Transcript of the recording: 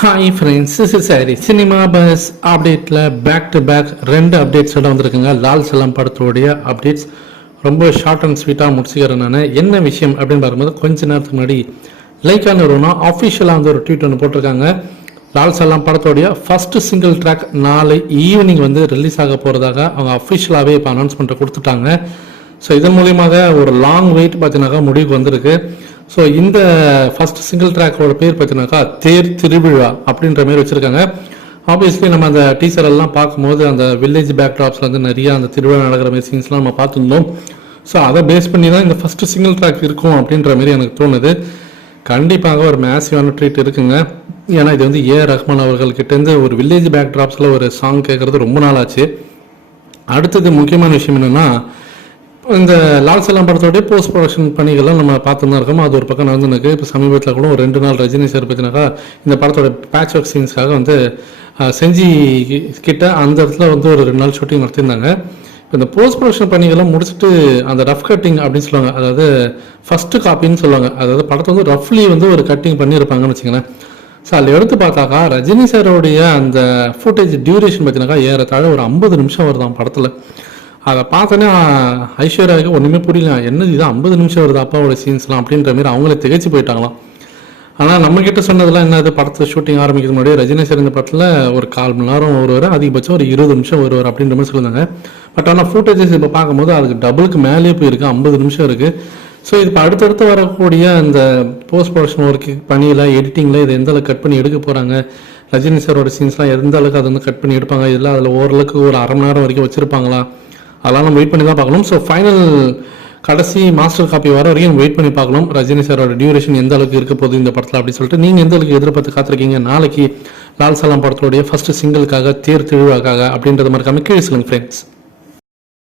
Hi friends is is Sari cinema buzz அப்டேட்டில் back to back ரெண்டு அப்டேட்ஸோட வந்திருக்குங்க. லால் சலாம் படத்தோடைய அப்டேட்ஸ் ரொம்ப ஷார்ட் அண்ட் ஸ்வீட்டாக முடிச்சுக்கிறேன் நான். என்ன விஷயம் அப்படின்னு பார்க்கும்போது கொஞ்ச நேரத்துக்கு முன்னாடி லைக்கா நிறுவனம் அஃபிஷியலாக வந்து ஒரு ட்வீட் ஒன்று போட்டிருக்காங்க. லால் சலாம் படத்தோடைய ஃபஸ்ட்டு சிங்கிள் ட்ராக் நாளை ஈவினிங் வந்து ரிலீஸ் ஆக போகிறதாக அவங்க அஃபிஷியலாகவே இப்போ அனௌன்ஸ்மெண்ட்டை கொடுத்துட்டாங்க. ஸோ இதன் மூலியமாக ஒரு லாங் வெயிட் பார்த்தீங்கன்னாக்கா முடிவுக்கு வந்திருக்கு. ஸோ இந்த ஃபர்ஸ்ட் சிங்கிள் ட்ராக்கோட பேர் பார்த்தீங்கன்னாக்கா தேர் திருவிழா அப்படின்ற மாதிரி வச்சுருக்காங்க. ஆப்வியஸ்லி நம்ம அந்த டீச்சர் எல்லாம் பார்க்கும்போது அந்த வில்லேஜ் பேக்ட்ராப்ஸில் வந்து நிறைய அந்த திருவிழா நடக்கிற மாதிரி சீன்ஸ்லாம் நம்ம பார்த்துருந்தோம். ஸோ அதை பேஸ் பண்ணி தான் இந்த ஃபர்ஸ்ட் சிங்கிள் ட்ராக் இருக்கும் அப்படின்ற மாதிரி எனக்கு தோணுது. கண்டிப்பாக ஒரு மேசிவான ட்ரீட் இருக்குங்க. ஏன்னா இது வந்து ஏ ரஹ்மான் அவர்கள்கிட்டேருந்து ஒரு வில்லேஜ் பேக்ட்ராப்ஸில் ஒரு சாங் கேட்குறது ரொம்ப நாள் ஆச்சு அடுத்தது முக்கியமான விஷயம் என்னென்னா இந்த லால் செல்லாம் படத்தோடைய போஸ்ட் ப்ரொடக்ஷன் பணிகள்லாம் நம்ம பார்த்து தான் இருக்கோம். அது ஒரு பக்கம் நடந்துருக்கு. இப்போ சமீபத்தில் கூட ஒரு ரெண்டு நாள் ரஜினி சார் பார்த்தினாக்கா இந்த படத்தோட பேட்ச் ஒர்க் சீன்ஸ்க்காக வந்து செஞ்சி கிட்ட அந்த இடத்துல வந்து ஒரு ரெண்டு நாள் ஷூட்டிங் நடத்தியிருந்தாங்க. இப்போ இந்த போஸ்ட் ப்ரொடக்ஷன் பணிகள்லாம் முடிச்சுட்டு அந்த ரஃப் கட்டிங் அப்படின்னு சொல்லுவாங்க. அதாவது ஃபஸ்ட்டு காப்பின்னு சொல்லுவாங்க. அதாவது படத்தை வந்து ரஃப்லி வந்து ஒரு கட்டிங் பண்ணியிருப்பாங்கன்னு வச்சுக்கோங்களேன். ஸோ அதில் எடுத்து பார்த்தாக்கா ரஜினி சாரோடைய அந்த ஃபுட்டேஜ் டியூரேஷன் பார்த்தீங்கன்னாக்கா ஏறத்தாழ ஒரு ஐம்பது நிமிஷம் வருதான் படத்தில். அதை பார்த்தோன்னே ஐஸ்வர்யாவுக்கு ஒன்றுமே புரியல. என்னது இது? ஐம்பது நிமிஷம் வருது அப்பாவோட சீன்ஸ்லாம் அப்படின்ற மாதிரி அவங்களே திகைச்சு போயிட்டாங்களாம். ஆனால் நம்மக்கிட்ட சொன்னதெல்லாம் என்னது படத்தை ஷூட்டிங் ஆரம்பிக்கிறது முன்னாடி ரஜினி சார் இந்த படத்தில் ஒரு கால் மணி நேரம் வருவார் அதிகபட்சம் ஒரு இருபது நிமிஷம் வருவார் அப்படின்ற மாதிரி சொல்லியிருந்தாங்க பட் ஆனால் ஃபுட்டேஜஸ் இப்போ பார்க்கும்போது அதுக்கு டபுளுக்கு மேலேயே போயிருக்கு. ஐம்பது நிமிஷம் இருக்குது ஸோ இது இப்போ அடுத்தடுத்து வரக்கூடிய அந்த போஸ்ட் ப்ரொடக்ஷன் ஒர்க்கு பணியில் எடிட்டிங்கில் இது எந்த அளவுக்கு கட் பண்ணி எடுக்க போகிறாங்க ரஜினி சாரோட சீன்ஸ்லாம் எந்த அளவுக்கு அதை வந்து கட் பண்ணி எடுப்பாங்க? இதெல்லாம் அதில் ஓரளவுக்கு ஒரு அரை மணி நேரம் வரைக்கும் வச்சுருப்பாங்களா? அதெல்லாம் நம்ம வெயிட் பண்ணி தான் பார்க்கணும். ஸோ ஃபைனல் கடைசி மாஸ்டர் காப்பி வர வரைக்கும் வெயிட் பண்ணி பார்க்கணும். ரஜினி சாரோட டியூரேஷன் எந்த அளவுக்கு இருக்க போகுது இந்த படத்தில் அப்படின்னு சொல்லிட்டு. நீங்கள் எந்த அளவுக்கு எதிர்பார்த்து காத்திருக்கீங்க? நாளைக்கு லால் சலாம் படத்தோடைய ஃபர்ஸ்ட் சிங்கிளுக்காக தேர் திருவிழாக்காக அப்படின்றத மாதிரி கீழே சொல்லுங்கள் ஃப்ரெண்ட்ஸ்